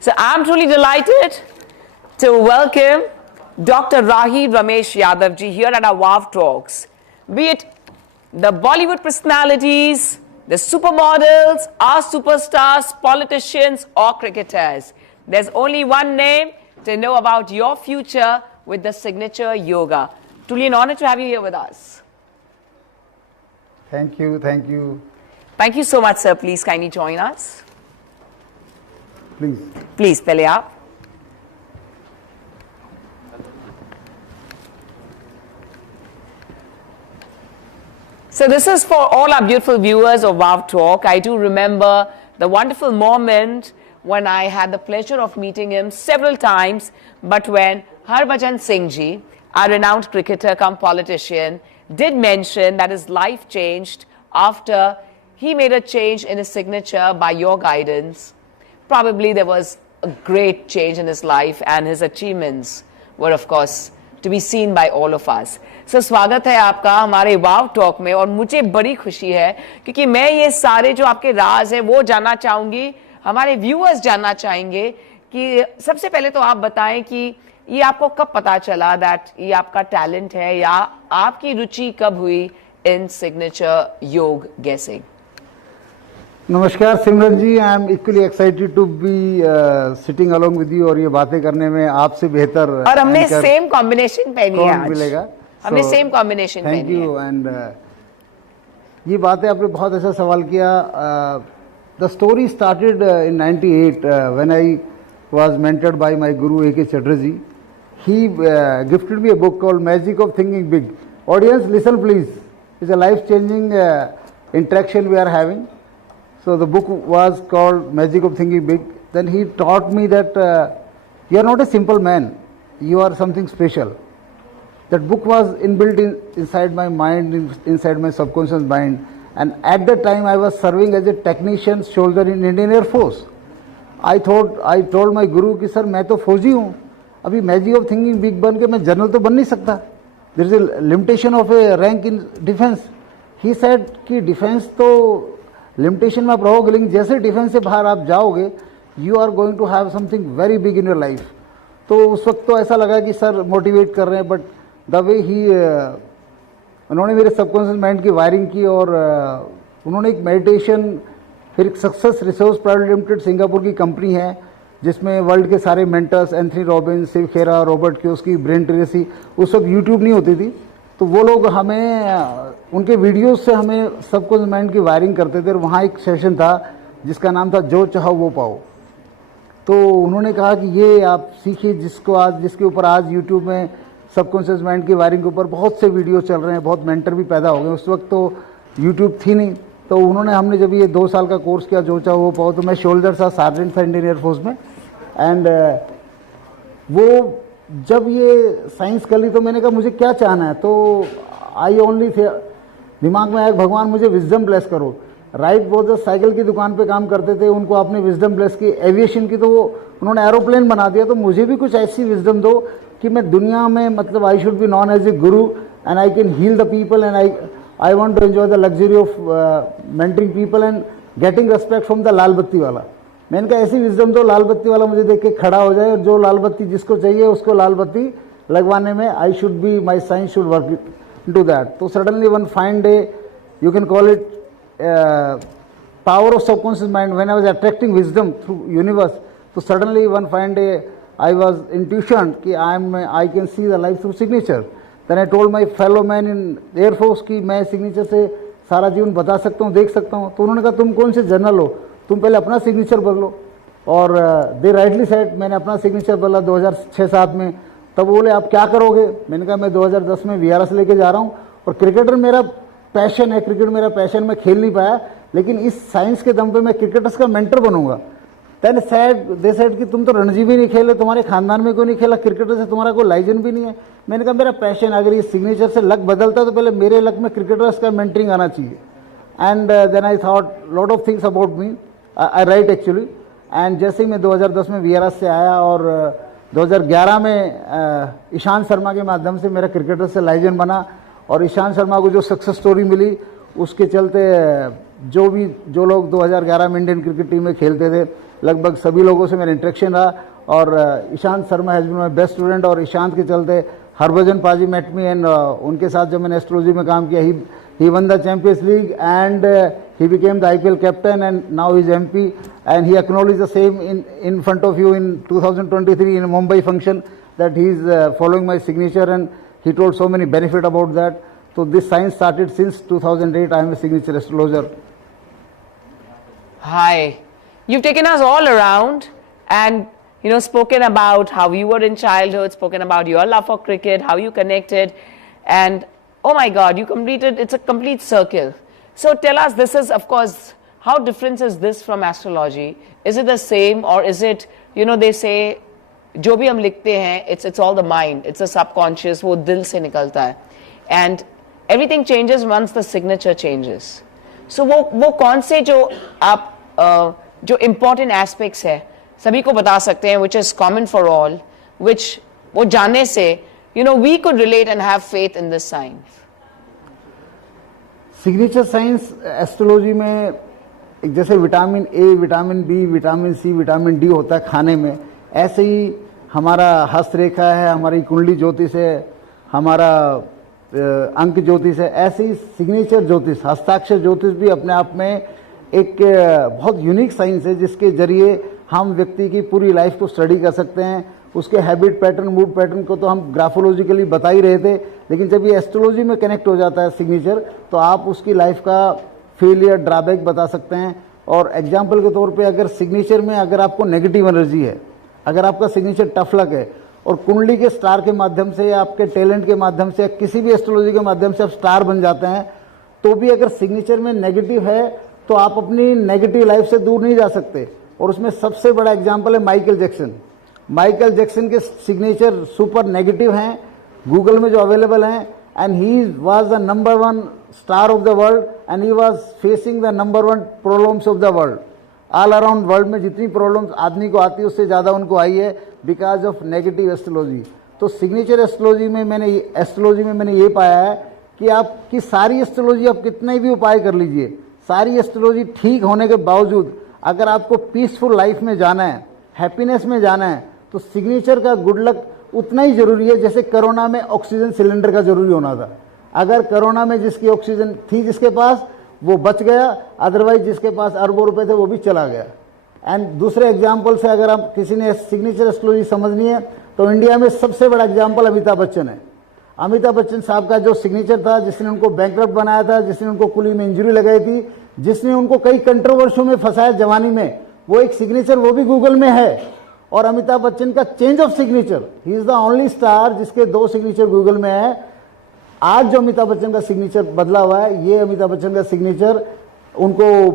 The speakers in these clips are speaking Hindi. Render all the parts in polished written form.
So I'm truly delighted to welcome Dr. Rahid Ramesh Yadav ji here at our WOW Talks. Be it the Bollywood personalities, the supermodels, our superstars, politicians or cricketers. There's only one name to know about your future with the signature yoga. Truly an honor to have you here with us. Thank you, thank you. Thank you so much, sir. Please kindly join us. Please. Please, pehle aap. So this is for all our beautiful viewers of WOW Talk. I do remember the wonderful moment when I had the pleasure of meeting him several times, but when Harbhajan Singh ji, our renowned cricketer cum politician, did mention that his life changed after he made a change in his signature by your guidance. Probably there was a great change in his life and his achievements were of course to be seen by all of us. So स्वागत है आपका हमारे WOW Talk में और मुझे बड़ी खुशी है क्योंकि मैं ये सारे जो आपके राज हैं वो जानना चाहूंगी, हमारे व्यूअर्स जानना चाहेंगे कि सबसे पहले तो आप बताएं कि ये आपको कब पता चला दैट ये आपका टैलेंट है या आपकी रुचि कब हुई इन सिग्नेचर योग गेसिंग? नमस्कार Simran ji, I am equally excited to be sitting along with you और ये बातें करने में आपसे बेहतर और हमने सेम कॉम्बिनेशन पहनी है आज मिलेगा। हमने सेम कॉम्बिनेशन पहनी है। Thank you. एंड ये बातें आपने बहुत अच्छा सवाल किया। The story started in 98 when I was mentored by my guru A.K. Chatterjee. He gifted me a book called magic of thinking big. Audience listen please, it's a life changing interaction we are having. So the book was called Magic of Thinking Big. Then he taught me that you are not a simple man, you are something special. That book was inbuilt inside my mind, inside my subconscious mind. And at that time I was serving as a technician soldier in Indian Air Force. I told my guru कि सर मैं तो फौजी हूँ, अभी मैजिक ऑफ थिंकिंग बिग बन के मैं जनरल तो बन नहीं सकता. There is a limitation of a rank in defence. He said कि डिफेंस तो लिमिटेशन में आप रहोगे, लेकिन जैसे डिफेंस से बाहर आप जाओगे you are going to have something very big in your life. तो उस वक्त तो ऐसा लगा कि सर मोटिवेट कर रहे हैं, बट द वे ही उन्होंने मेरे सबकॉन्शियस माइंड की वायरिंग की और उन्होंने एक मेडिटेशन, फिर एक success resource private limited Singapore की कंपनी है जिसमें वर्ल्ड के सारे मेंटर्स एंथनी रॉबिन्स, शिव खेरा, रॉबर्ट कियोस्की, ब्रेन ट्रेसी, उस वक्त यूट्यूब नहीं होती थी, तो वो लोग हमें उनके वीडियोस से हमें सबको माइंड की वायरिंग करते थे. और वहाँ एक सेशन था जिसका नाम था जो चाहो वो पाओ. तो उन्होंने कहा कि ये आप सीखिए जिसके ऊपर आज यूट्यूब में सबकॉन्शियस माइंड की वायरिंग के ऊपर बहुत से वीडियो चल रहे हैं, बहुत मेंटर भी पैदा हो गए. उस वक्त तो यूट्यूब थी नहीं, तो उन्होंने हमने जब ये 2 साल का कोर्स किया जो चाहो वो पाओ, तो मैं शोल्डर था, सार्जेंट था इंडियन एयरफोर्स में. एंड वो जब ये साइंस कर ली तो मैंने कहा मुझे क्या चाहना है, तो आई ओनली थे दिमाग में आया भगवान मुझे विजडम ब्लेस करो. राइट वो जो साइकिल की दुकान पे काम करते थे उनको आपने विजडम ब्लेस की, एविएशन की, तो वो उन्होंने एरोप्लेन बना दिया. तो मुझे भी कुछ ऐसी विजडम दो कि मैं दुनिया में मतलब I should be known as a guru and I can heal the people and I want to enjoy the luxury of mentoring people and getting respect from the lal batti वाला. मैंने कहा ऐसी विजडम दो लाल बत्ती वाला मुझे देख के खड़ा हो जाए और जो लाल बत्ती जिसको चाहिए उसको लाल बत्ती लगवाने में आई should B, my science should work into that. So suddenly one fine day, you can call it power of subconscious mind, when I was attracting wisdom through universe. So suddenly one fine day I was intuition कि I can see the life through signature. Then I told my fellow man in Air Force कि मैं signature से सारा जीवन बता सकता हूँ, देख सकता हूँ. तो उन्होंने कहा तुम कौन से जनरल हो, तुम पहले अपना सिग्नेचर बदलो. और दे राइटली सेड, मैंने अपना सिग्नेचर बदला 2006-07 में. तब बोले आप क्या करोगे, मैंने कहा मैं 2010 में VRS लेके जा रहा हूँ और क्रिकेटर मेरा पैशन है, क्रिकेट मेरा पैशन, मैं खेल नहीं पाया, लेकिन इस साइंस के दम पे मैं क्रिकेटर्स का मेंटर बनूंगा. देन दे सेड कि तुम तो रणजी भी नहीं खेले, तुम्हारे खानदान में कोई नहीं खेला, क्रिकेटर से तुम्हारा कोई लाइजन भी नहीं है. मैंने कहा मेरा पैशन, अगर ये सिग्नेचर से लक बदलता तो पहले मेरे लक में क्रिकेटर्स का मेंटरिंग आना चाहिए. And then I thought lot of things about me, I write actually. And जैसे ही मैं 2010 में VRS से आया और 2011 में ईशांत शर्मा के माध्यम से मेरा क्रिकेटर से लाइजन बना और ईशांत शर्मा को जो सक्सेस स्टोरी मिली उसके चलते जो लोग 2011 में इंडियन क्रिकेट टीम में खेलते थे, लगभग सभी लोगों से मेरा इंटरेक्शन रहा। और Ishant Sharma has been my best student, और ईशांत के चलते हरभजन पाजी मेट मी, एंड उनके साथ जब मैंने एस्ट्रोलॉजी में काम किया, he won the Champions League, and he became the IPL captain, and now he's MP, and he acknowledged the same in front of you in 2023 in a Mumbai function, that he's following my signature, and he told so many benefit about that. So this science started since 2008. I am a signature astrologer. Hi. You've taken us all around and, you know, spoken about how you were in childhood, spoken about your love for cricket, how you connected, and oh my God, you completed, it's a complete circle. So tell us, this is, of course, how different is this from astrology? Is it the same, or is it, you know, they say, जो भी हम लिखते हैं, it's all the mind, it's the subconscious, वो दिल से निकलता है. And everything changes once the signature changes. So वो कौन से जो आप जो important aspects है, सभी को बता सकते हैं, which is common for all, which वो जानने से, you know, we could relate and have faith in this science. Signature science astrology में एक जैसे vitamin A, vitamin B, vitamin C, vitamin D होता है खाने में, ऐसे ही हमारा हस्तरेखा है, हमारी कुंडली ज्योतिष है, हमारा अंक ज्योतिष है, ऐसे ही सिग्नेचर ज्योतिष, हस्ताक्षर ज्योतिष भी अपने आप में एक बहुत यूनिक साइंस है, जिसके जरिए हम व्यक्ति की पूरी लाइफ को स्टडी कर सकते हैं। उसके हैबिट पैटर्न, मूड पैटर्न को तो हम ग्राफोलॉजिकली बता ही रहे थे, लेकिन जब ये एस्ट्रोलॉजी में कनेक्ट हो जाता है सिग्नेचर, तो आप उसकी लाइफ का फेलियर, ड्रॉबैक बता सकते हैं। और एग्जाम्पल के तौर पे अगर सिग्नेचर में अगर आपको नेगेटिव एनर्जी है, अगर आपका सिग्नेचर टफ लक है, और कुंडली के स्टार के माध्यम से या आपके टैलेंट के माध्यम से या किसी भी एस्ट्रोलॉजी के माध्यम से आप स्टार बन जाते हैं, तो भी अगर सिग्नेचर में नेगेटिव है, तो आप अपनी नेगेटिव लाइफ से दूर नहीं जा सकते। और उसमें सबसे बड़ा एग्जाम्पल है माइकल जैक्सन। माइकल जैक्सन के सिग्नेचर सुपर नेगेटिव हैं, गूगल में जो अवेलेबल हैं, and he was the number 1 star of the world, and he was facing the number 1 problems of the world. All around world में जितनी प्रॉब्लम्स आदमी को आती है, उससे ज़्यादा उनको आई है बिकॉज ऑफ नेगेटिव एस्ट्रोलॉजी। तो सिग्नेचर एस्ट्रोलॉजी में मैंने ये पाया है कि आपकी सारी एस्ट्रोलॉजी, आप कितने भी उपाय कर लीजिए, सारी एस्ट्रोलॉजी ठीक होने के बावजूद अगर आपको पीसफुल लाइफ में जाना है, हैप्पीनेस में जाना है, तो सिग्नेचर का गुड लक उतना ही जरूरी है जैसे कोरोना में ऑक्सीजन सिलेंडर का जरूरी होना था। अगर कोरोना में जिसकी ऑक्सीजन थी, जिसके पास, वो बच गया, अदरवाइज जिसके पास अरबों रुपए थे वो भी चला गया। एंड दूसरे एग्जाम्पल से अगर आप किसी ने सिग्नेचर एस्ट्रोलॉजी समझनी है, तो इंडिया में सबसे बड़ा एग्जाम्पल अमिताभ बच्चन है। अमिताभ बच्चन साहब का जो सिग्नेचर था, जिसने उनको बैंकरप्ट बनाया था, जिसने उनको कुली में इंजरी लगाई थी, जिसने उनको कई कंट्रोवर्शियों में फंसाया जवानी में, वो एक सिग्नेचर वो भी गूगल में है। और अमिताभ बच्चन का change of signature, he is the only star जिसके 2 सिग्नेचर गूगल में है। आज जो अमिताभ बच्चन का सिग्नेचर बदला हुआ है, ये अमिताभ बच्चन का सिग्नेचर उनको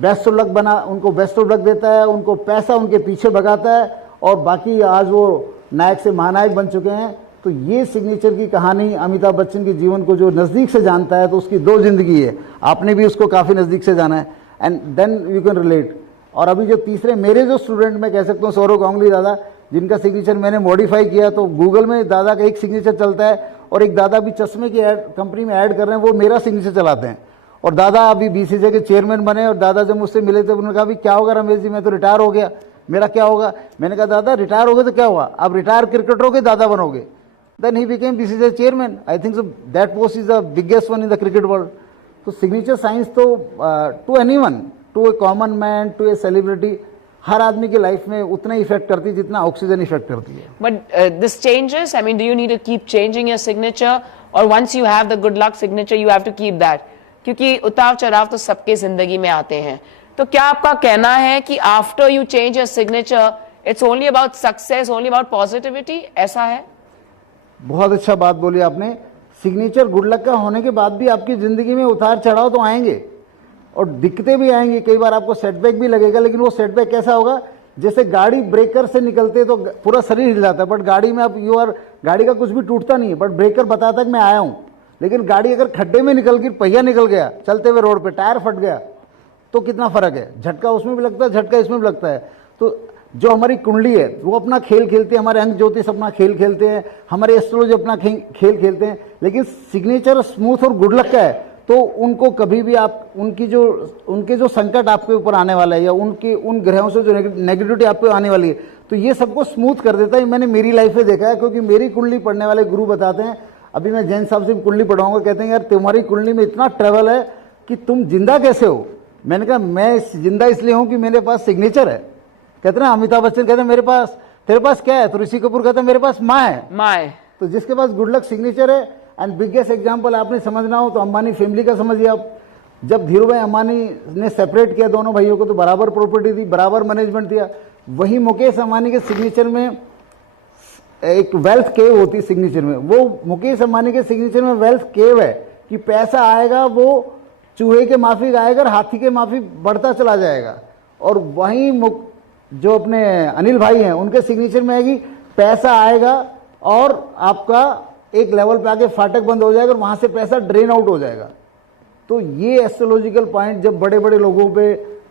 बेस्ट ऑफ लक देता है, उनको पैसा उनके पीछे भगाता है, और बाकी आज वो नायक से महानायक बन चुके हैं। तो ये सिग्नेचर की कहानी अमिताभ बच्चन के जीवन को जो नज़दीक से जानता है, तो उसकी 2 जिंदगी है, आपने भी उसको काफ़ी नज़दीक से जाना है, and then you can relate. और अभी जो तीसरे मेरे जो स्टूडेंट मैं कह सकता हूँ, सौरव गांगुली दादा, जिनका सिग्नेचर मैंने मॉडिफाई किया, तो गूगल में दादा का एक सिग्नेचर चलता है, और एक दादा भी चश्मे की कंपनी में ऐड कर रहे हैं, वो मेरा सिग्नेचर चलाते हैं। और दादा अभी बीसीसीआई के चेयरमैन बने, और दादा जब मुझसे मिले थे, उन्होंने कहा भी क्या होगा रमेश जी, मैं तो रिटायर हो गया, मेरा क्या होगा। मैंने कहा दादा रिटायर हो गए तो क्या हुआ, आप रिटायर क्रिकेटर हो गए, दादा बनोगे। Then he became BCCI chairman. I think so that post is the biggest one in the cricket world. तो सिग्नेचर साइंस तो to anyone, to a common man, to a celebrity, हर आदमी की लाइफ में उतना इफेक्ट करती है जितना ऑक्सीजन इफेक्ट करती है। But this changes, I mean, do you need to keep changing your signature, और once you have the good luck signature you have to keep that? क्योंकि उतार चढ़ाव तो सबके जिंदगी में आते हैं। तो क्या आपका कहना है कि after you change your signature it's only about success, only about positivity, ऐसा है? बहुत अच्छा बात बोली आपने। सिग्नेचर गुड लक का होने के बाद भी आपकी जिंदगी में उतार चढ़ाव तो आएंगे, और दिक्कतें भी आएंगी, कई बार आपको सेटबैक भी लगेगा, लेकिन वो सेटबैक कैसा होगा, जैसे गाड़ी ब्रेकर से निकलते तो पूरा शरीर हिल जाता है, बट गाड़ी में आप गाड़ी का कुछ भी टूटता नहीं है, बट ब्रेकर बताता है कि मैं आया हूं। लेकिन गाड़ी अगर खड्डे में निकल गई, पहिया निकल गया चलते हुए रोड पे, टायर फट गया, तो कितना फर्क है, झटका उसमें भी लगता है, झटका इसमें भी लगता है। तो जो हमारी कुंडली है वो अपना खेल खेलती है, हमारे अंक ज्योतिष अपना खेल खेलते हैं, हमारे एस्ट्रोलॉजी अपना खेल खेलते हैं, लेकिन सिग्नेचर स्मूथ और गुड लक का है, तो उनको कभी भी आप उनके जो संकट आपके ऊपर आने वाला है या उन ग्रहों से जो नेगेटिविटी आप पे आने वाली है, तो ये सबको स्मूथ कर देता है। मैंने मेरी लाइफ में देखा है, क्योंकि मेरी कुंडली पढ़ने वाले गुरु बताते हैं, अभी मैं जैन साहब से कुंडली पढ़ाऊंगा, कहते हैं यार तुम्हारी कुंडली में इतना ट्रेवल है कि तुम जिंदा कैसे हो। मैंने कहा मैं जिंदा इसलिए हूं कि मेरे पास सिग्नेचर है। कहते ना अमिताभ बच्चन कहते हैं तेरे पास क्या है, तो ऋषि कपूर कहते हैं मेरे पास माँ है। तो जिसके पास गुड लक सिग्नेचर है, एंड बिगेस्ट एग्जांपल आपने समझना हो तो अंबानी फैमिली का समझिए आप। जब धीरू भाई अंबानी ने सेपरेट किया दोनों भाइयों को, तो बराबर प्रॉपर्टी दी, बराबर मैनेजमेंट दिया। वही मुकेश अंबानी के सिग्नेचर में एक वेल्थ केव होती है सिग्नेचर में, वो मुकेश अंबानी के सिग्नेचर में वेल्थ केव है कि पैसा आएगा वो चूहे के माफिक आएगा और हाथी के माफिक बढ़ता चला जाएगा। और वहीं जो अपने अनिल भाई हैं उनके सिग्नेचर में है कि पैसा आएगा और आपका एक लेवल पे आके फाटक बंद हो जाएगा और वहां से पैसा ड्रेन आउट हो जाएगा। तो ये एस्ट्रोलॉजिकल पॉइंट जब बड़े बड़े लोगों पे,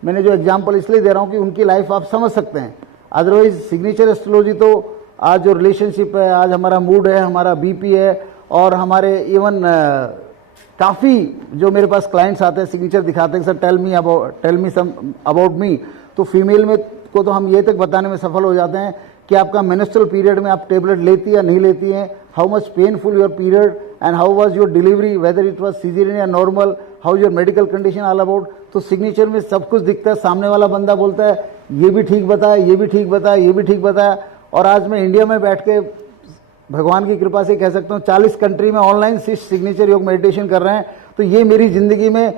मैंने जो एग्जांपल इसलिए दे रहा हूं कि उनकी लाइफ आप समझ सकते हैं। अदरवाइज सिग्नेचर एस्ट्रोलॉजी तो आज जो रिलेशनशिप है, आज हमारा मूड है, हमारा बीपी है, और हमारे इवन काफ़ी जो मेरे पास क्लाइंट्स आते हैं सिग्नेचर दिखाते हैं, sir tell me some about me, तो फीमेल में को तो हम ये तक बताने में सफल हो जाते हैं कि आपका मेंस्ट्रुअल पीरियड में आप टेबलेट लेती या नहीं लेती हैं, how much painful your period and how was your delivery, whether it was caesarean या normal, how your medical condition all about. तो सिग्नेचर में सब कुछ दिखता है। सामने वाला बंदा बोलता है ये भी ठीक बताया, ये भी ठीक बताया, ये भी ठीक बताया। और आज मैं इंडिया में बैठ के भगवान की कृपा से कह सकता हूँ 40 कंट्री में ऑनलाइन सिग्नेचर योग मेडिटेशन कर रहे हैं। तो ये मेरी जिंदगी में,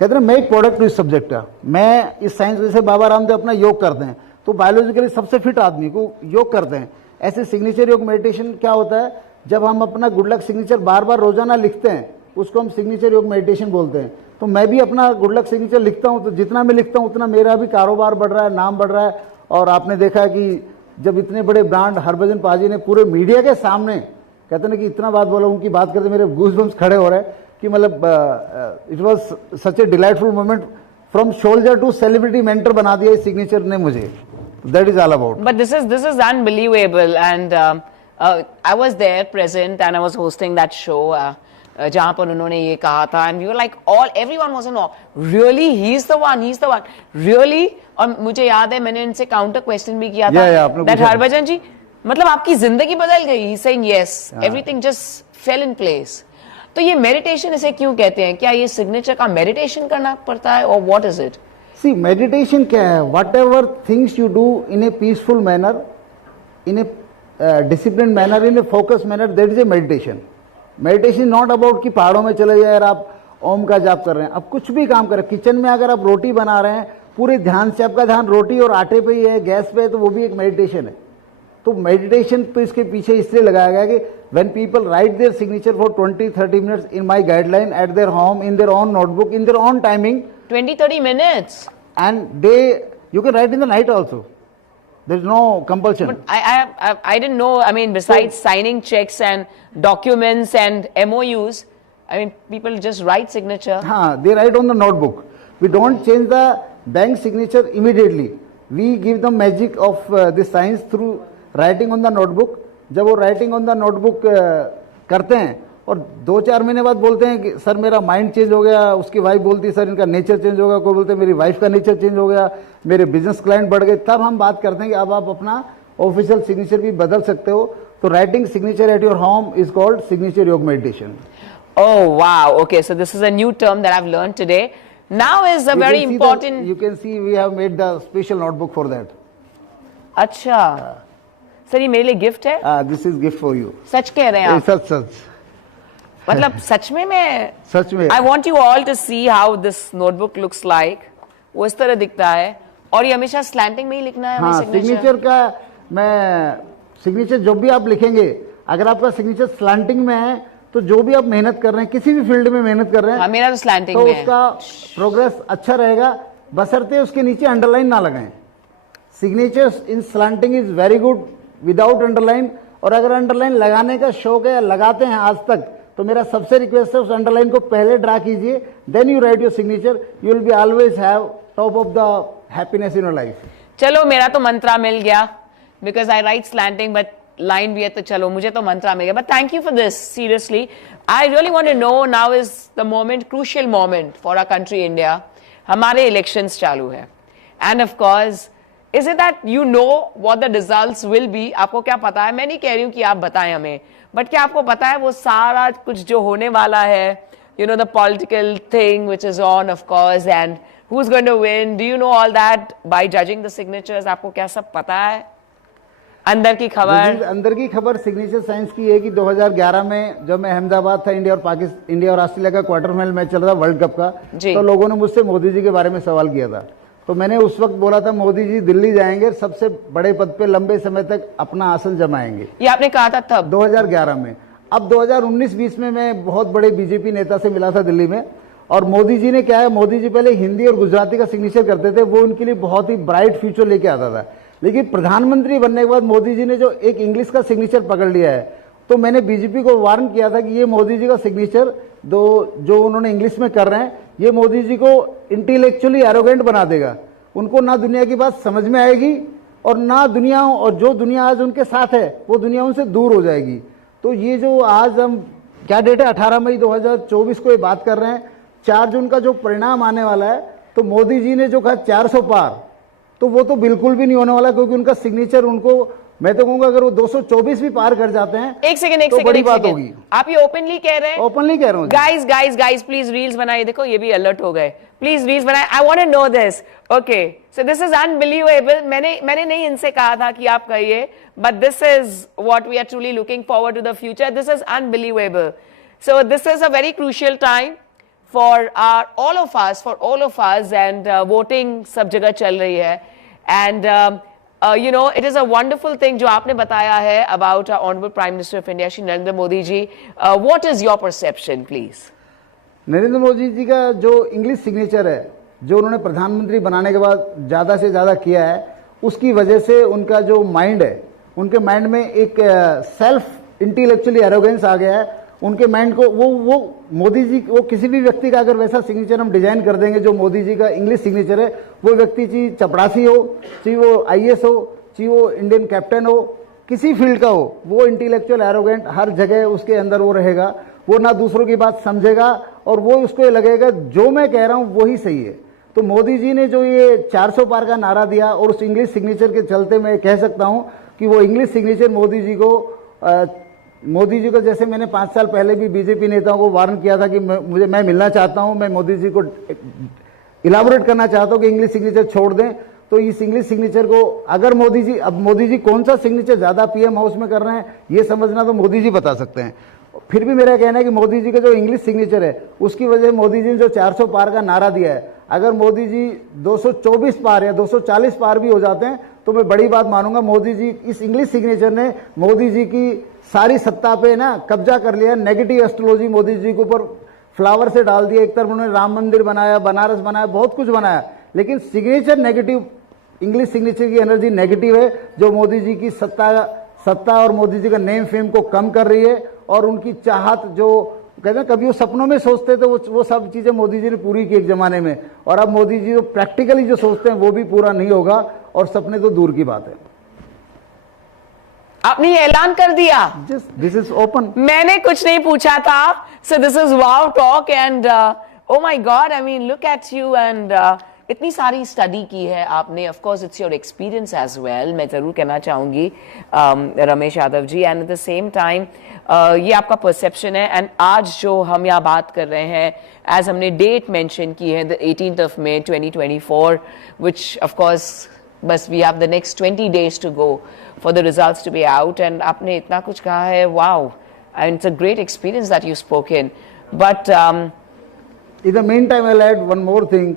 कहते हैं मैं एक प्रोडक्ट हूँ इस सब्जेक्ट का। मैं इस साइंस, जैसे बाबा रामदेव अपना योग करते हैं तो बायोलॉजिकली सबसे फिट आदमी को योग करते हैं, ऐसे सिग्नेचर योग मेडिटेशन क्या होता है, जब हम अपना गुड लक सिग्नेचर बार बार रोजाना लिखते हैं उसको हम सिग्नेचर योग मेडिटेशन बोलते हैं। तो मैं भी अपना गुड लक सिग्नेचर लिखता हूँ, तो जितना मैं लिखता हूँ उतना मेरा भी कारोबार बढ़ रहा है, नाम बढ़ रहा है। और आपने देखा कि जब इतने बड़े ब्रांड हरभजन पाजी ने पूरे मीडिया के सामने, कहते ना कि इतना बात बोला, उनकी बात करते मेरे गूज़बम्स खड़े हो रहे हैं कि मतलब it was such a delightful moment. From soldier to celebrity mentor बना दिया इस सिग्नेचर ने मुझे। That is all about. But this is unbelievable, and I was there present and I was hosting that show जहाँ पर उन्होंने ये कहा था, and we were like everyone was in awe. Really, he's the one, really? और मुझे याद है मैंने इनसे काउंटर क्वेश्चन भी किया था that हरभजन जी, मतलब आपकी जिंदगी बदल गई? He's saying yes, everything just fell in place. तो ये मेडिटेशन इसे क्यों कहते हैं? क्या ये सिग्नेचर का मेडिटेशन करना पड़ता है और what is it? See meditation क्या है, whatever things you do in a peaceful manner, in a discipline manner, in a focus manner, that is a meditation. Meditation not about कि पहाड़ों में चले जाए और आप ओम का जाप कर रहे हैं। आप कुछ भी काम कर रहे हैं, किचन में अगर आप रोटी बना रहे हैं पूरे ध्यान से, आपका ध्यान रोटी और आटे पे ही है, गैस पे है, तो वो भी एक मेडिटेशन है। तो मेडिटेशन तो इसके पीछे इसलिए लगाया गया कि when people write their signature for 20-30 minutes in my guideline at their home, in their own notebook, in their own timing, 20-30 minutes, and you can write in the night also, there is no compulsion. But I didn't know, I mean, besides signing checks and documents and MOUs, I mean, people just write signature. They write on the notebook. We don't change the bank signature immediately. We give the magic of this science through writing on the notebook. जब वो राइटिंग ऑन द नोटबुक करते हैं और 2-4 महीने बाद बोलते हैं कि सर मेरा माइंड चेंज हो गया, उसकी वाइफ बोलती है सर इनका नेचर चेंज हो गया, कोई बोलते हैं मेरी वाइफ का नेचर चेंज हो गया, मेरे बिजनेस क्लाइंट बढ़ गए, तब हम बात करते हैं कि अब आप अपना ऑफिशियल सिग्नेचर भी बदल सकते हो। तो writing signature at your home is called signature योग meditation. Oh wow, okay, so this is a new term that I've learned today. Now is a very important, you can see we have made the special notebook for that. अच्छा सर, ये मेरे लिए गिफ्ट है? This is gift for you. सच कह रहे हैं आप? सच मतलब सच में? मैं सच में। I want you all to see how this notebook looks like. वो इस तरह दिखता है और ये हमेशा स्लैंटिंग में ही लिखना है? हाँ, सिग्नेचर का मैं सिग्नेचर जो भी आप लिखेंगे, अगर आपका सिग्नेचर स्लैंटिंग में है तो जो भी आप मेहनत कर रहे हैं, किसी भी फील्ड में मेहनत कर रहे हैं, हाँ, मेरा तो स्लैंटिंग तो में है, उसका प्रोग्रेस अच्छा रहेगा, बशर्ते उसके नीचे अंडरलाइन ना लगाएं। Signature in slanting is very good without underline. और अगर अंडरलाइन लगाने का शौक है, लगाते हैं आज तक, तो मेरा सबसे रिक्वेस्ट है उस अंडरलाइन को पहले ड्रा कीजिए, then you write your signature, you will be always have top of the happiness in your life. चलो मेरा तो मंत्रा मिल गया, because I write slanting, but line भी है तो चलो मुझे तो मंत्रा मिल गया, but thank you for this seriously. I really want to know now is the moment, crucial moment for our country India. हमारे इलेक्शंस चालू है and of course is it that you know what the results will be. आपको क्या पता है? मैं नहीं कह रही हूं कि आप बताएं हमें, बट क्या आपको पता है वो सारा कुछ जो होने वाला है, you know, the political thing which is on, of course, and who's going to win? Do you know all that by judging the signatures? आपको क्या सब पता है? अंदर की खबर. अंदर की खबर सिग्नेचर साइंस की है कि 2011 में जब मैं अहमदाबाद था, इंडिया और ऑस्ट्रेलिया का क्वार्टर फाइनल मैच चल रहा था वर्ल्ड कप का, तो लोगों ने मुझसे मोदी जी के बारे में सवाल किया था. तो मैंने उस वक्त बोला था मोदी जी दिल्ली जाएंगे, सबसे बड़े पद पे लंबे समय तक अपना आसन जमाएंगे. ये आपने कहा था तब 2011 में. अब 2019-20 में मैं बहुत बड़े बीजेपी नेता से मिला था दिल्ली में, और मोदी जी ने क्या है, मोदी जी पहले हिंदी और गुजराती का सिग्नेचर करते थे, वो उनके लिए बहुत ही ब्राइट फ्यूचर लेके आता था. लेकिन प्रधानमंत्री बनने के बाद मोदी जी ने जो एक इंग्लिश का सिग्नेचर पकड़ लिया है, तो मैंने बीजेपी को वार्न किया था कि ये मोदी जी का सिग्नेचर जो उन्होंने इंग्लिश में कर रहे हैं, ये मोदी जी को इंटेलेक्चुअली एरोगेंट बना देगा. उनको ना दुनिया की बात समझ में आएगी और ना दुनिया, और जो दुनिया आज उनके साथ है वो दुनिया उनसे दूर हो जाएगी. तो ये जो आज हम क्या डेट है 18 मई 2024 को ये बात कर रहे हैं, 4 जून का जो परिणाम आने वाला है, तो मोदी जी ने जो कहा 400 पार, तो वो तो बिल्कुल भी नहीं होने वाला, क्योंकि उनका सिग्नेचर, उनको मैं तो कहूंगा अगर वो 224 भी पार कर जाते हैं, एक सेकंड तो बड़ी बात होगी. आप ये ओपनली कह रहे हैं? ओपनली कह रहा हूँ. गाइस प्लीज रील्स बनाइए. देखो ये भी अलर्ट हो गए. प्लीज रील्स बनाए. I want to know this. Okay, so this is unbelievable. मैंने नहीं इनसे कहा था कि आप कहिए, but this is what we are truly looking forward to the future. This is unbelievable. So this is a very crucial time for all of us and voting सब जगह चल रही है. And you know, it is a wonderful thing जो आपने बताया है about our honorable Prime Minister of India, Shri Narendra Modi ji. What is your perception, please? Narendra Modi ji का जो इंग्लिश सिग्नेचर है, जो उन्होंने प्रधानमंत्री बनाने के बाद ज़्यादा से ज़्यादा किया है, उसकी वजह से उनका जो माइंड है, उनके माइंड में एक सेल्फ इंटेलेक्चुअली एरोगेंस आ गया है. उनके माइंड को वो मोदी जी, वो किसी भी व्यक्ति का अगर वैसा सिग्नेचर हम डिजाइन कर देंगे जो मोदी जी का इंग्लिश सिग्नेचर है, वो व्यक्ति चाहे चपरासी हो, चाहे वो आईएएस हो, चाहे वो इंडियन कैप्टन हो, किसी फील्ड का हो, वो इंटेलेक्चुअल एरोगेंट हर जगह उसके अंदर वो रहेगा. वो ना दूसरों की बात समझेगा और वो उसको ये लगेगा जो मैं कह रहा हूं वही सही है. तो मोदी जी ने जो ये 400 पार का नारा दिया, और उस इंग्लिश सिग्नेचर के चलते मैं कह सकता हूं कि वो इंग्लिश सिग्नेचर मोदी जी को जैसे मैंने 5 साल पहले भी बीजेपी नेताओं को वार्न किया था कि मैं मिलना चाहता हूं, मैं मोदी जी को इलाबोरेट करना चाहता हूं कि इंग्लिश सिग्नेचर छोड़ दें. तो इस इंग्लिश सिग्नेचर को अगर मोदी जी कौन सा सिग्नेचर ज्यादा पीएम हाउस में कर रहे हैं, ये समझना तो मोदी जी बता सकते हैं. फिर भी मेरा कहना है कि मोदी जी का जो इंग्लिश सिग्नेचर है, उसकी वजह मोदी जी ने जो 400 पार का नारा दिया है, अगर मोदी जी 224 पार या 240 पार भी हो जाते हैं, तो मैं बड़ी बात मानूंगा. मोदी जी, इस इंग्लिश सिग्नेचर ने मोदी जी की सारी सत्ता पे ना कब्जा कर लिया. नेगेटिव एस्ट्रोलॉजी मोदी जी के ऊपर फ्लावर से डाल दिया. एक तरफ उन्होंने राम मंदिर बनाया, बनारस बनाया, बहुत कुछ बनाया, लेकिन सिग्नेचर नेगेटिव, इंग्लिश सिग्नेचर की एनर्जी नेगेटिव है, जो मोदी जी की सत्ता और मोदी जी का नेम फेम को कम कर रही है. और उनकी चाहत, जो कहते हैं कभी वो सपनों में सोचते थे, वो सब चीजें मोदी जी ने पूरी की एक जमाने में, और अब मोदी जी जो प्रैक्टिकली जो सोचते हैं वो भी पूरा नहीं होगा, और सपने तो दूर की बात है. आपने ये ऐलान कर दिया. This is open. मैंने कुछ नहीं पूछा था. So this is wow talk and oh my god, I mean look at you. And इतनी सारी स्टडी की है आपने. Of course it's your experience as well, मैं जरूर कहना चाहूंगी Ramesh Yadav ji. And at the same time ये आपका परसेप्शन है. एंड आज जो हम यहाँ बात कर रहे हैं, एज हमने डेट मेंशन की है, the 18th of May 2024, which of course बस we have the next 20 days to go for the results to be out. And आपने इतना कुछ कहा है, wow, and it's a great experience that you spoke in. But in the meantime, I'll add one more thing.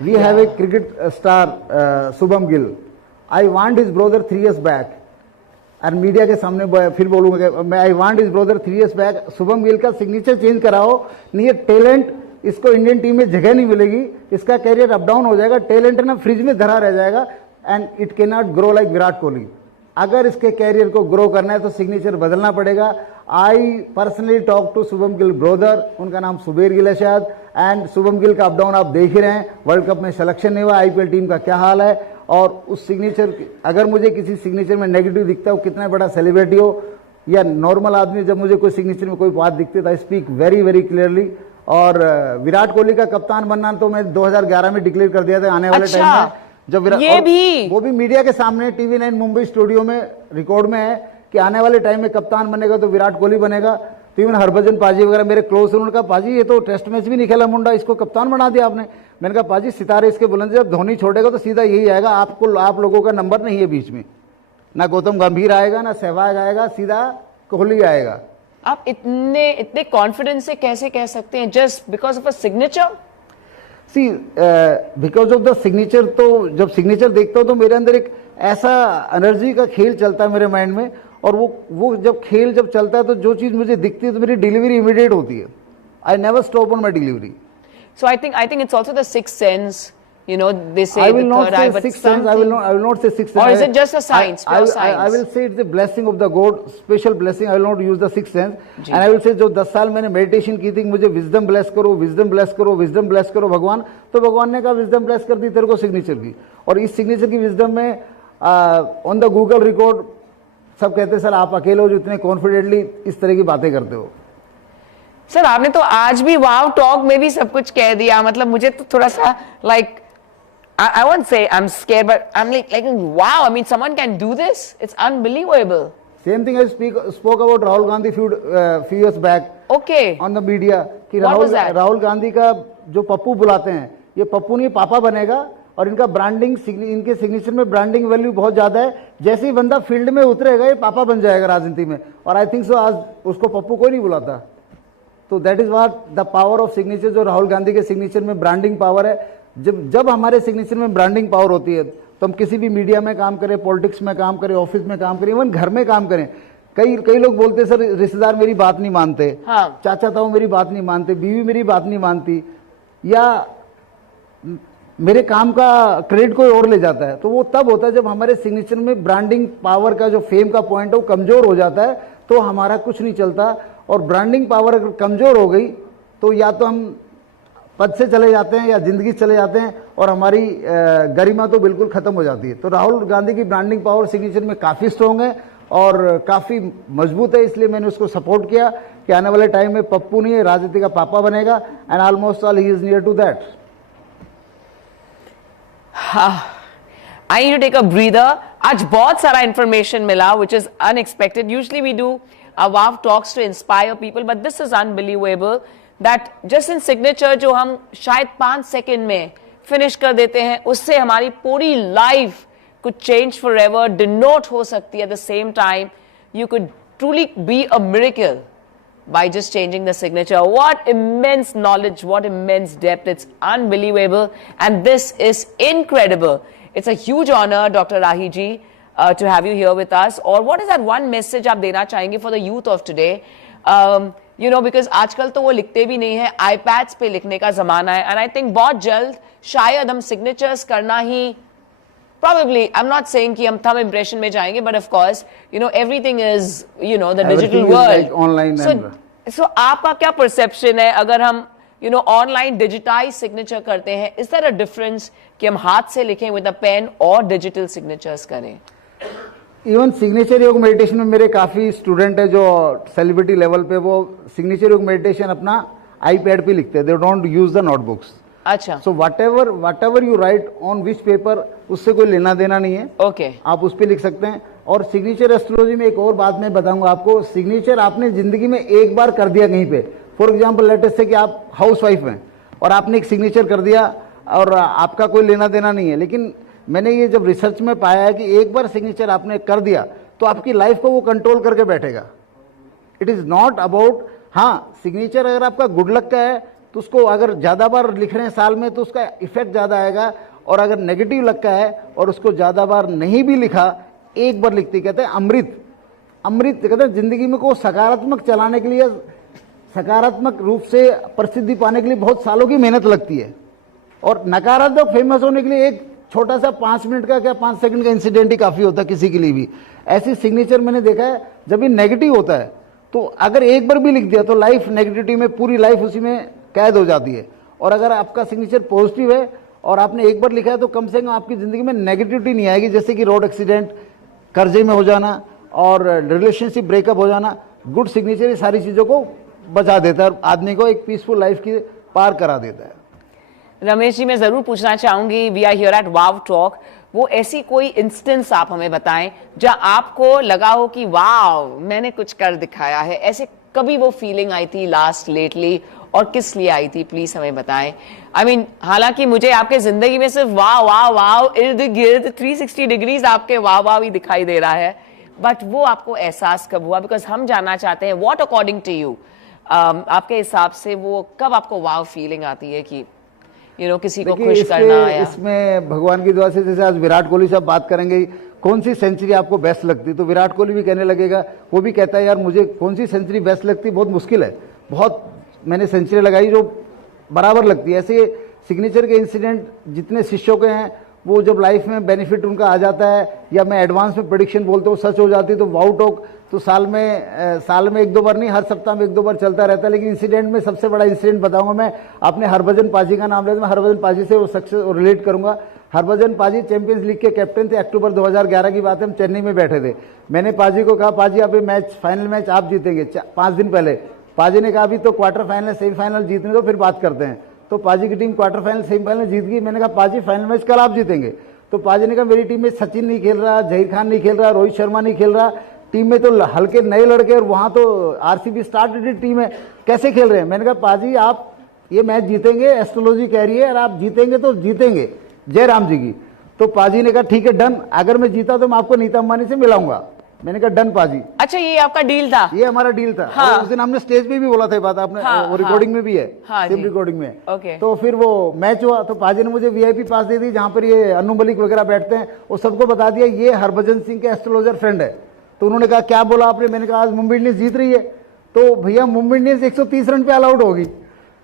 We have a cricket star, Shubham Gill. I warned his brother 3 years back. और मीडिया के सामने फिर बोलूंगा, मैं I want his brother 3 years back, Shubham Gill का सिग्नेचर चेंज कराओ. नहीं ये टैलेंट, इसको इंडियन टीम में जगह नहीं मिलेगी, इसका कैरियर अप डाउन हो जाएगा. टैलेंट ना फ्रिज में धरा रह जाएगा, and it can not grow like Virat Kohli. अगर इसके कैरियर को ग्रो करना है तो सिग्नेचर बदलना पड़ेगा. I personally talk to Shubham Gill brother, उनका नाम सुबेर गिल है शायद. एंड शुभम गिल का अप डाउन आप देख ही रहे हैं. वर्ल्ड कप में सिलेक्शन नहीं हुआ, आईपीएल टीम का क्या हाल है. और उस सिग्नेचर, अगर मुझे किसी सिग्नेचर में नेगेटिव दिखता है, वो कितना बड़ा सेलिब्रिटी हो या नॉर्मल आदमी, जब मुझे कोई सिग्नेचर में कोई बात दिखती है, I speak very very clearly. और विराट कोहली का कप्तान बनना तो मैं 2011 में डिक्लेयर कर दिया था, आने वाले टाइम में जब विराट, ये भी वो भी मीडिया के सामने TV9 मुंबई स्टूडियो में रिकॉर्ड में है कि आने वाले टाइम में कप्तान बनेगा तो विराट कोहली बनेगा। तो इवन हरभजन पाजी वगैरह मेरे क्लोज हैं, उन्होंने कहा पाजी ये तो टेस्ट मैच भी नहीं खेला मुंडा, इसको कप्तान बना दिया आपने। मैंने कहा पाजी सितारे इसके बुलंद, जब धोनी छोड़ेगा तो सीधा यही आएगा, आपको आप लोगों का नंबर नहीं है बीच में, ना गौतम गंभीर आएगा ना सहवाग आएगा, सीधा कोहली आएगा। आप इतने कॉन्फिडेंस से कैसे कह सकते हैं just because of a signature? See because of the signature, तो जब सिग्नेचर देखता हूं तो मेरे अंदर एक ऐसा एनर्जी का खेल चलता है मेरे माइंड में, और वो जब खेल जब चलता है तो जो चीज मुझे दिखती है तो मेरी डिलीवरी इमीडिएट होती है। I never stop on my delivery. So I think it's also the sixth sense. You know, they say I will the not third say eye, but sixth sense. I will not say sixth sense. Or is it just a science, pure science? I will say it's a blessing of the God, special blessing. I will not use the sixth sense. And I will say जो 10 साल मैंने मेडिटेशन की थी, मुझे विजडम ब्लेस करो, विजडम ब्लेस करो, विजडम ब्लेस करो भगवान, तो भगवान ने कहा विजडम ब्लेस कर दी तेरे को सिग्नेचर की। और इस सिग्नेचर की विजडम में ऑन द गूगल रिकॉर्ड सब कहते हैं सर आप अकेले हो जो इतने कॉन्फिडेंटली इस तरह की बातें करते हो। सर आपने तो आज भी वाव टॉक में भी सब कुछ कह दिया, मतलब मुझे तो थोड़ा सा like I won't say I'm scared, but I'm like wow, I mean someone can do this, it's unbelievable. Same thing I spoke about Rahul Gandhi few years back. Okay. On the media कि राहुल गांधी का जो पप्पू बुलाते हैं, ये पप्पू नहीं पापा बनेगा, और इनका ब्रांडिंग, इनके सिग्नेचर में ब्रांडिंग वैल्यू बहुत ज्यादा है। जैसे ही बंदा फील्ड में उतरेगा ये पापा बन जाएगा राजनीति में, और आई थिंक सो आज उसको पप्पू कोई नहीं बुलाता। तो that is what the power of signature, जो राहुल गांधी के सिग्नेचर में ब्रांडिंग पावर है। जब हमारे सिग्नेचर में ब्रांडिंग पावर होती है तो हम किसी भी मीडिया में काम करें, पॉलिटिक्स में काम करें, ऑफिस में काम करें, इवन घर में काम करें। कई लोग बोलते हैं सर रिश्तेदार मेरी बात नहीं मानते, हाँ। चाचा ताऊ मेरी बात नहीं मानते, बीवी मेरी बात नहीं मानती, या मेरे काम का क्रेडिट कोई और ले जाता है। तो वो तब होता है जब हमारे सिग्नेचर में ब्रांडिंग पावर का जो फेम का पॉइंट है वो कमजोर हो जाता है, तो हमारा कुछ नहीं चलता। और ब्रांडिंग पावर अगर कमजोर हो गई तो या तो हम पद से चले जाते हैं या जिंदगी चले जाते हैं, और हमारी गरिमा तो बिल्कुल खत्म हो जाती है। तो राहुल गांधी की ब्रांडिंग पावर सिग्नेचर में काफी स्ट्रॉन्ग है और काफी मजबूत है, इसलिए मैंने उसको सपोर्ट किया कि आने वाले टाइम में पप्पू नहीं है, राजनीति का पापा बनेगा, and almost all he is near to that. I need to take a breather. आज बहुत सारा information मिला, which is unexpected. Usually we do our wow talks to inspire people, but this is unbelievable that just in signature जो हम शायद 5 सेकंड में फिनिश कर देते हैं, उससे हमारी पूरी life could change forever, denote हो सकती है। At the same time, you could truly be a miracle by just changing the signature. What immense knowledge, what immense depth. It's unbelievable, and this is incredible. It's a huge honor, Dr. Rahi ji, to have you here with us. Or what is that one message आप देना चाहेंगे for the youth of today? You know, because आजकल तो वो लिखते भी नहीं है, iPads पे लिखने का जमाना है, and I think बहुत जल्द शायद हम signatures करना ही probably, I'm not saying कि हम thumb impression में जाएंगे, but of course, you know, everything is, you know, the digital world. Like online so आपका क्या perception है अगर हम, you know, online digitized signature करते हैं, is there a difference कि हम हाथ से लिखें with a pen और digital signatures करें? इवन सिग्नेचर योग मेडिटेशन में मेरे काफी स्टूडेंट है जो सेलिब्रिटी लेवल पे, वो सिग्नेचर योग मेडिटेशन अपना आईपैड पे लिखते हैं, they don't use the notebooks. अच्छा। So whatever you write on which paper, उससे कोई लेना देना नहीं है। ओके। आप उस पर लिख सकते हैं। और सिग्नेचर एस्ट्रोलॉजी में एक और बात मैं बताऊंगा आपको, सिग्नेचर आपने जिंदगी में एक बार कर दिया कहीं पे, फॉर एग्जाम्पल लेटेस्ट से कि आप हाउस वाइफ हैं और आपने एक सिग्नेचर कर दिया और आपका कोई लेना देना नहीं है, लेकिन मैंने ये जब रिसर्च में पाया है कि एक बार सिग्नेचर आपने कर दिया तो आपकी लाइफ को वो कंट्रोल करके बैठेगा। इट इज नॉट अबाउट, हाँ सिग्नेचर अगर आपका गुड लक का है तो उसको अगर ज़्यादा बार लिख रहे हैं साल में तो उसका इफेक्ट ज़्यादा आएगा, और अगर नेगेटिव लक का है और उसको ज़्यादा बार नहीं भी लिखा, एक बार लिखते, कहते हैं अमृत कहते हैं जिंदगी में को सकारात्मक चलाने के लिए, सकारात्मक रूप से प्रसिद्धि पाने के लिए बहुत सालों की मेहनत लगती है, और नकारात्मक फेमस होने के लिए एक छोटा सा 5 मिनट का क्या 5 सेकंड का इंसिडेंट ही काफ़ी होता है किसी के लिए भी। ऐसी सिग्नेचर मैंने देखा है जब ये नेगेटिव होता है तो अगर एक बार भी लिख दिया तो लाइफ नेगेटिविटी में पूरी लाइफ उसी में कैद हो जाती है, और अगर आपका सिग्नेचर पॉजिटिव है और आपने एक बार लिखा है तो कम से कम आपकी ज़िंदगी में नेगेटिविटी नहीं आएगी, जैसे कि रोड एक्सीडेंट, कर्जे में हो जाना और रिलेशनशिप ब्रेकअप हो जाना। गुड सिग्नेचर ये सारी चीज़ों को बचा देता है और आदमी को एक पीसफुल लाइफ की पार करा देता है। रमेश जी, मैं जरूर पूछना चाहूंगी, we are here at wow talk, वो ऐसी कोई इंस्टेंस आप हमें बताएं जहां आपको लगा हो कि वाव मैंने कुछ कर दिखाया है, ऐसे कभी वो फीलिंग आई थी लास्ट लेटली, और किस लिए आई थी, प्लीज हमें बताएं। आई मीन हालांकि मुझे आपके जिंदगी में सिर्फ वाव वाव वाव इर्द गिर्द 360 डिग्रीज आपके वाव वाव ही दिखाई दे रहा है, बट वो आपको एहसास कब हुआ? बिकॉज हम जानना चाहते हैं व्हाट अकॉर्डिंग टू यू, आपके हिसाब से वो कब आपको वाव फीलिंग आती है कि किसी को खुश करना आया? इसमें भगवान की दुआ से, जैसे आज विराट कोहली साहब बात करेंगे कौन सी सेंचुरी आपको बेस्ट लगती, तो विराट कोहली भी कहने लगेगा, वो भी कहता है यार मुझे कौन सी सेंचुरी बेस्ट लगती, बहुत मुश्किल है, बहुत मैंने सेंचुरी लगाई जो बराबर लगती है। ऐसे सिग्नेचर के इंसिडेंट जितने शिष्यों के हैं, वो जब लाइफ में बेनिफिट उनका आ जाता है या मैं एडवांस में प्रेडिक्शन बोलता हूँ सच हो जाती है, तो वाउ टॉक तो साल में एक दो बार नहीं, हर सप्ताह में एक दो बार चलता रहता है। लेकिन इंसिडेंट में सबसे बड़ा इंसिडेंट बताऊंगा मैं, आपने हरभजन पाजी का नाम लिया, मैं हरभजन पाजी से वो सक्सेस रिलेट करूंगा। हरभजन पाजी चैंपियंस लीग के कैप्टन थे, अक्टूबर 2011 की बात है, हम चेन्नई में बैठे थे। मैंने पाजी को कहा, पाजी आप ये मैच फाइनल मैच आप जीतेंगे 5 दिन पहले। पाजी ने कहा अभी तो क्वार्टर फाइनल सेमीफाइनल जीतने दो फिर बात करते हैं। तो पाजी की टीम क्वार्टर फाइनल सेमीफाइनल जीत गई। मैंने कहा पाजी फाइनल मैच कल आप जीतेंगे। तो पाजी ने कहा मेरी टीम में सचिन नहीं खेल रहा, जहीर खान नहीं खेल रहा, रोहित शर्मा नहीं खेल रहा, टीम में तो हल्के नए लड़के, और वहां तो आरसीबी स्टार्टेड टीम है, कैसे खेल रहे हैं? मैंने कहा पाजी आप ये मैच जीतेंगे, एस्ट्रोलॉजी कह रही है, और आप जीतेंगे तो जीतेंगे जयराम जी की। तो पाजी ने कहा ठीक है डन, अगर मैं जीता तो मैं आपको नीता अंबानी से मिलाऊंगा। मैंने कहा डन पाजी। अच्छा, ये आपका डील था? ये हमारा डील था। हाँ। उस दिन हमने स्टेज पे भी बोला था बात, आपने वो रिकॉर्डिंग में भी है, सेम रिकॉर्डिंग में। ओके। तो फिर वो मैच हुआ तो पाजी ने मुझे वीआईपी पास दे दी, जहां पर ये अनु मलिक वगैरह बैठते हैं, और सबको बता दिया ये हरभजन सिंह के एस्ट्रोलॉजर फ्रेंड है। तो उन्होंने कहा क्या बोला आपने? मैंने कहा आज मुंबई इंडियंस जीत रही है। तो भैया मुंबई इंडियंस 130 रन पे ऑल आउट होगी।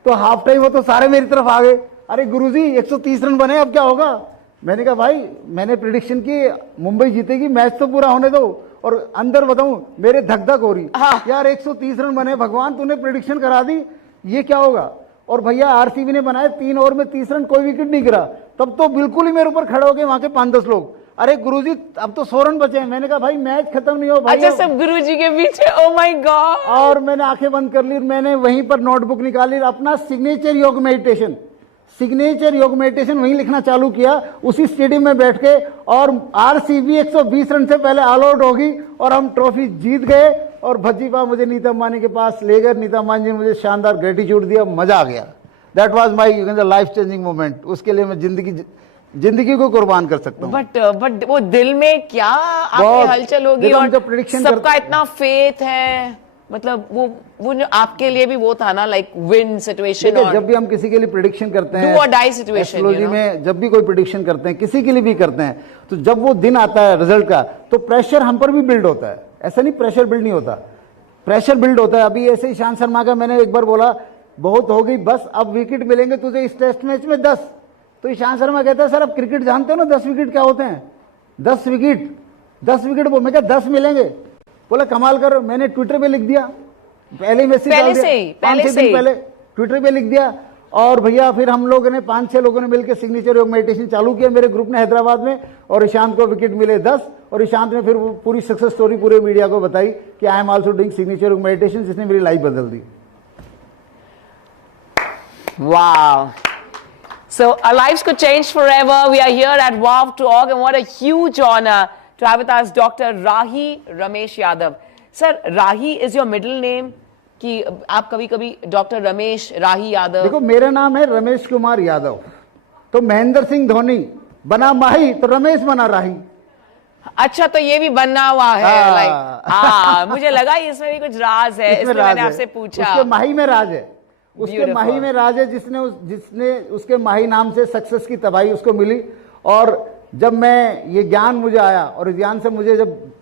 तो हाफ टाइम वो तो सारे मेरी तरफ आ गए, अरे गुरुजी 130 रन बने अब क्या होगा? मैंने कहा भाई मैंने प्रेडिक्शन की मुंबई जीतेगी, मैच तो पूरा होने दो। और अंदर बताऊं मेरे धक धक हो रही, यार 130 रन बने, भगवान तूने प्रेडिक्शन करा दी, ये क्या होगा? और भैया आरसीबी ने बनाए 3 ओवर में 30 रन, कोई विकेट नहीं गिरा। तब तो बिल्कुल ही मेरे ऊपर खड़े हो गए वहां के 5-10 लोग, अरे गुरुजी अब तो 100 रन बचे हैं। मैंने कहा भाई मैच खत्म नहीं हो भाई। अच्छा, सब गुरुजी के पीछे, ओ माय गॉड। और मैंने आंखें बंद कर ली, मैंने वहीं पर नोटबुक निकाली, अपना सिग्नेचर योग मेडिटेशन वहीं लिखना चालू किया, उसी स्टेडियम में बैठ के। और आरसीबी 120 रन से पहले ऑल आउट होगी और हम ट्रॉफी जीत गए। और भज्जीपा मुझे नीता अंबानी के पास ले गए, नीता अंबानी जी ने मुझे शानदार ग्रेटिट्यूड दिया, मजा आ गया। That was my life changing moment. उसके लिए मैं जिंदगी को कुर्बान कर सकता हूँ। बट वो दिल में क्या आपकी हलचल होगी, और जब प्रेडिक्शन सबका इतना फेथ है, मतलब वो जो आपके लिए भी वो था ना, लाइक विन सिचुएशन। और जब भी हम किसी के लिए प्रेडिक्शन करते हैं, डू और डाई सिचुएशन, एस्ट्रोलॉजी में जब भी कोई प्रेडिक्शन करते हैं, किसी के लिए भी करते हैं, तो जब वो दिन आता है रिजल्ट का, तो प्रेशर हम पर भी बिल्ड होता है। ऐसा नहीं प्रेशर बिल्ड नहीं होता, प्रेशर बिल्ड होता है। अभी ऐसे ही ईशांत शर्मा का मैंने एक बार बोला बहुत हो गई बस, अब विकेट मिलेंगे तुझे इस टेस्ट मैच में 10। तो ईशांत शर्मा कहता है सर आप क्रिकेट जानते हो ना 10 विकेट क्या होते हैं? 10 विकेट मैं क्या 10 मिलेंगे? बोला कमाल कर। मैंने ट्विटर पे लिख दिया, पहले मैसेज पहले से ही ट्विटर पे लिख दिया। और भैया फिर हम लोगों ने 5-6 लोगों ने मिलकर सिग्नेचर योग मेडिटेशन चालू किया मेरे ग्रुप ने हैदराबाद में, और ईशांत को विकेट मिले 10। और ईशांत ने फिर पूरी सक्सेस स्टोरी पूरे मीडिया को बताई कि I am also doing signature योग मेडिटेशन, जिसने मेरी लाइफ बदल दी। Wow. So our lives could change forever. We are here at Wow Talk, and what a huge honor to have with us Dr. Rahi Ramesh Yadav. Sir, Rahi is your middle name? कि आप कभी कभी डॉक्टर रमेश राही यादव? देखो मेरा नाम है रमेश कुमार यादव, तो महेंद्र सिंह धोनी बना माही तो रमेश बना राही। अच्छा, तो ये भी बनना हुआ है, लाइक मुझे लगा इसमें भी कुछ राज है, इसलिए मैंने आपसे पूछा। उसके माही में राज है, उसके माही में राज है, जिसने उसके माही नाम से सक्सेस की तबाही उसको मिली। और जब मैं ये ज्ञान मुझे आया, और इस ज्ञान से मुझे जब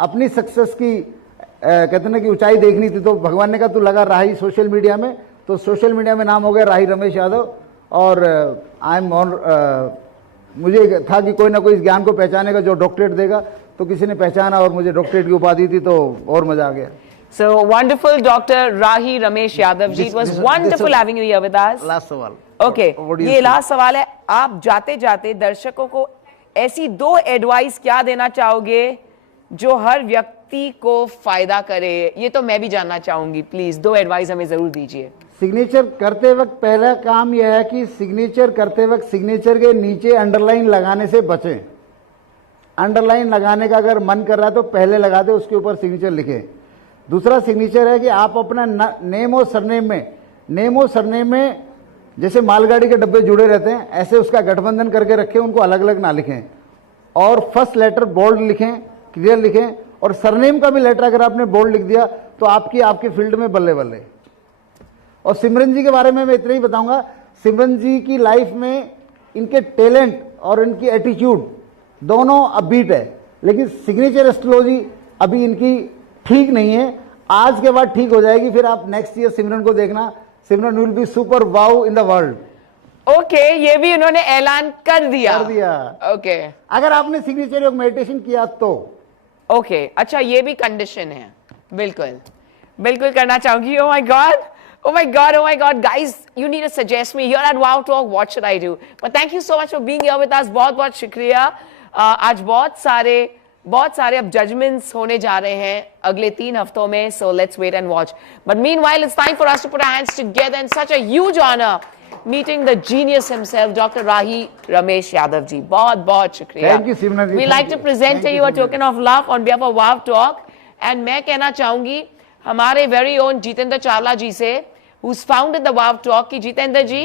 अपनी सक्सेस की कहते ना कि ऊंचाई देखनी थी, तो भगवान ने कहा तू लगा राही सोशल मीडिया में। तो सोशल मीडिया में नाम हो गया राही रमेश यादव। और आई एम ऑन, मुझे था कि कोई ना कोई इस ज्ञान को पहचानेगा जो डॉक्टरेट देगा, तो किसी ने पहचाना और मुझे डॉक्टरेट की उपाधि दी, तो और मजा आ गया। So wonderful, Dr. Rahi Ramesh Yadav ji. It was wonderful having you here with us. Last सवाल Okay, What do you ये think? लास्ट सवाल है. आप जाते जाते दर्शकों को ऐसी 2 एडवाइस क्या देना चाहोगे जो हर व्यक्ति को फायदा करे? ये तो मैं भी जानना चाहूंगी. प्लीज 2 एडवाइस हमें जरूर दीजिए. सिग्नेचर करते वक्त पहला काम यह है कि सिग्नेचर करते वक्त सिग्नेचर के नीचे अंडरलाइन लगाने से बचें. अंडरलाइन लगाने का अगर मन कर रहा है तो पहले लगा दे, उसके ऊपर सिग्नेचर लिखें. दूसरा सिग्नेचर है कि आप अपना नेम और सरनेम में जैसे मालगाड़ी के डब्बे जुड़े रहते हैं ऐसे उसका गठबंधन करके रखें, उनको अलग अलग ना लिखें. और फर्स्ट लेटर बोल्ड लिखें, क्लियर लिखें. और सरनेम का भी लेटर अगर आपने बोल्ड लिख दिया तो आपके फील्ड में बल्ले बल्ले. और सिमरन जी के बारे में मैं इतना ही बताऊंगा. सिमरन जी की लाइफ में इनके टैलेंट और इनकी एटीट्यूड दोनों अपबीट है, लेकिन सिग्नेचर एस्ट्रोलॉजी अभी इनकी ठीक नहीं है. आज के बाद ठीक हो जाएगी. फिर आप नेक्स्ट ईयर सिमरन को देखना. Simran will be super wow in the world. Okay, ये भी उन्होंने ऐलान कर दिया. ओके, अगर आपने सिग्नेचर योग मेडिटेशन किया तो. ओके, अच्छा, ये भी कंडीशन है. बिल्कुल बिल्कुल करना चाहूंगी. ओ my God, oh my god, guys, you need to suggest me here at Wow Talk. What should I do? But thank you so much for being here with us. बहुत बहुत शुक्रिया. आज बहुत सारे अब जजमेंट्स होने जा रहे हैं अगले 3 हफ्तों में. So let's wait and watch. But meanwhile, it's time for us to put our hands together in such a huge honor meeting the genius himself, Dr. Rahi Ramesh Yadav ji. बहुत बहुत शुक्रिया. Thank you, Simran ji. We like to present to you a token of love on behalf of Wow Talk. And मैं कहना चाहूंगी हमारे वेरी ओन जितेंद्र चावला जी से, who's founded the Wow Talk, कि जितेंद्र जी